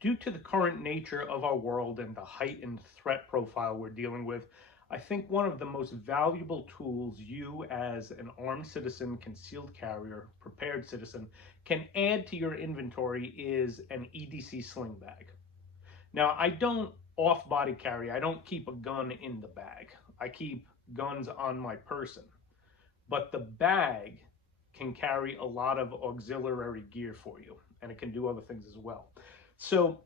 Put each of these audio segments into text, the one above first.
due to the current nature of our world and the heightened threat profile we're dealing with, I think one of the most valuable tools you as an armed citizen, concealed carrier, prepared citizen can add to your inventory is an EDC sling bag. Now, I don't off-body carry. I don't keep a gun in the bag. I keep guns on my person. But the bag can carry a lot of auxiliary gear for you, and it can do other things as well. So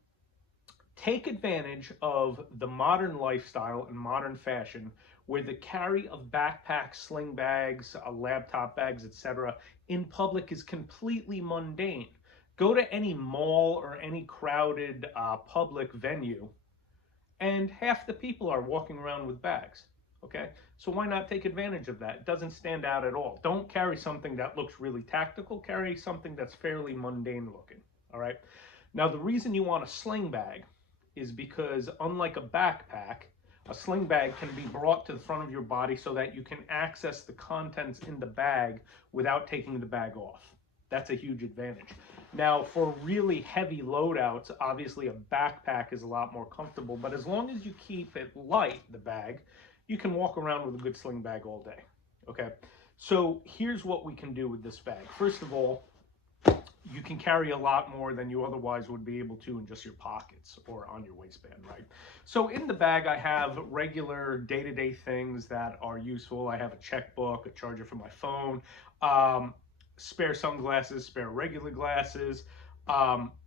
take advantage of the modern lifestyle and modern fashion where the carry of backpacks, sling bags, laptop bags, etc. in public is completely mundane. Go to any mall or any crowded public venue, and half the people are walking around with bags. Okay, so why not take advantage of that? It doesn't stand out at all. Don't carry something that looks really tactical. Carry something that's fairly mundane looking. All right. Now, the reason you want a sling bag is because, unlike a backpack, a sling bag can be brought to the front of your body so that you can access the contents in the bag without taking the bag off. That's a huge advantage. Now, for really heavy loadouts, obviously a backpack is a lot more comfortable, but as long as you keep it light, the bag, you can walk around with a good sling bag all day. Okay, so here's what we can do with this bag. First of all, you can carry a lot more than you otherwise would be able to in just your pockets or on your waistband, right? So in the bag, I have regular day-to-day things that are useful. I have a checkbook, a charger for my phone, spare sunglasses, spare regular glasses,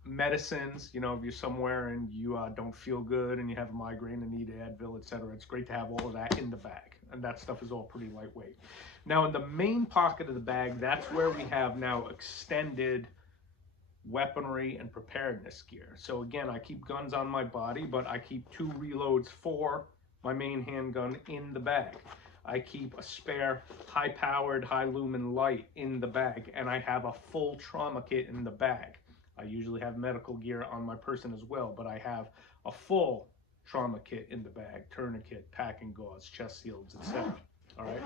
medicines. You know, if you're somewhere and you don't feel good and you have a migraine and need Advil, etc., it's great to have all of that in the bag. And that stuff is all pretty lightweight. Now, in the main pocket of the bag, that's where we have now extended weaponry and preparedness gear. So again, I keep guns on my body, but I keep 2 reloads for my main handgun in the bag. I keep a spare high-powered, high-lumen light in the bag, and I have a full trauma kit in the bag. I usually have medical gear on my person as well, but I have a full trauma kit in the bag, tourniquet, packing gauze, chest shields, etc. All right.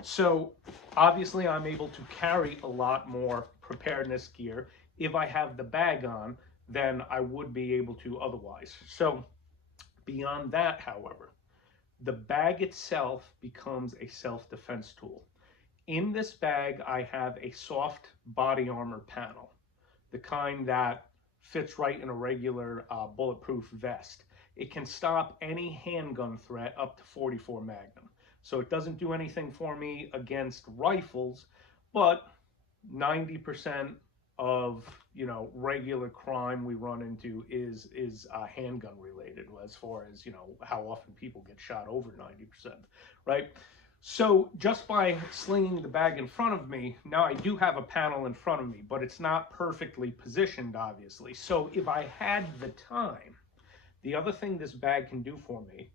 So obviously I'm able to carry a lot more preparedness gear if I have the bag on than I would be able to otherwise. So beyond that, however, the bag itself becomes a self-defense tool. In this bag, I have a soft body armor panel, the kind that fits right in a regular bulletproof vest. It can stop any handgun threat up to 44 Magnum. So it doesn't do anything for me against rifles, but 90% of regular crime we run into is handgun related, as far as how often people get shot over 90%, right? So just by slinging the bag in front of me, now I do have a panel in front of me, but it's not perfectly positioned, obviously. So if I had the time, the other thing this bag can do for me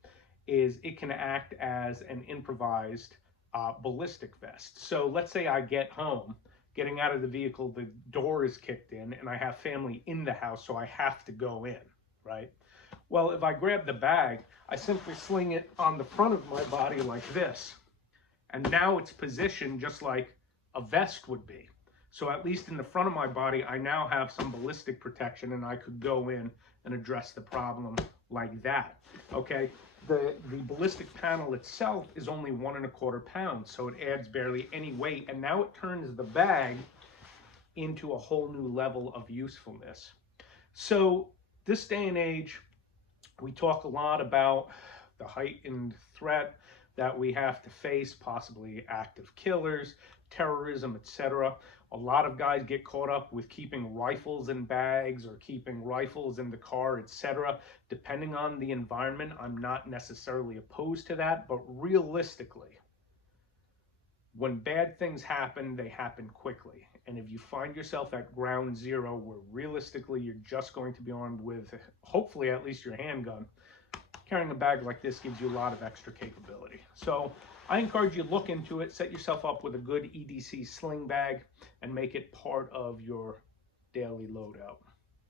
is it can act as an improvised ballistic vest. So let's say I get home, getting out of the vehicle, the door is kicked in, and I have family in the house, so I have to go in, right? Well, if I grab the bag, I simply sling it on the front of my body like this, and now it's positioned just like a vest would be. So at least in the front of my body, I now have some ballistic protection, and I could go in and address the problem like that, okay? The ballistic panel itself is only 1¼ pounds, so it adds barely any weight, and now it turns the bag into a whole new level of usefulness. So this day and age, we talk a lot about the heightened threat that we have to face, possibly active killers, terrorism, etc. A lot of guys get caught up with keeping rifles in bags or keeping rifles in the car, etc. Depending on the environment, I'm not necessarily opposed to that, but realistically, when bad things happen, they happen quickly. And if you find yourself at ground zero, where realistically you're just going to be armed with, hopefully at least your handgun, carrying a bag like this gives you a lot of extra capability. So I encourage you to look into it, set yourself up with a good EDC sling bag, and make it part of your daily loadout.